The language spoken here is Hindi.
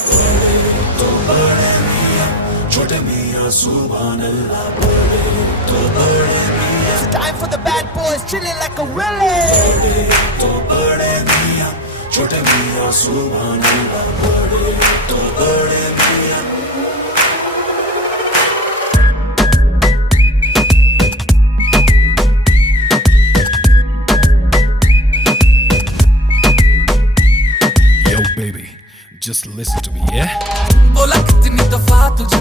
तो बड़े मियां छोटे मियां सुभान अल्लाह बड़े तो बड़े मियां It's time for the bad boys chilling like a willy. तो बड़े मियां छोटे मियां सुभान अल्लाह बड़े तो बड़े मियां Yo baby, just listen to me, yeah? बोला कितनी दफा तुझे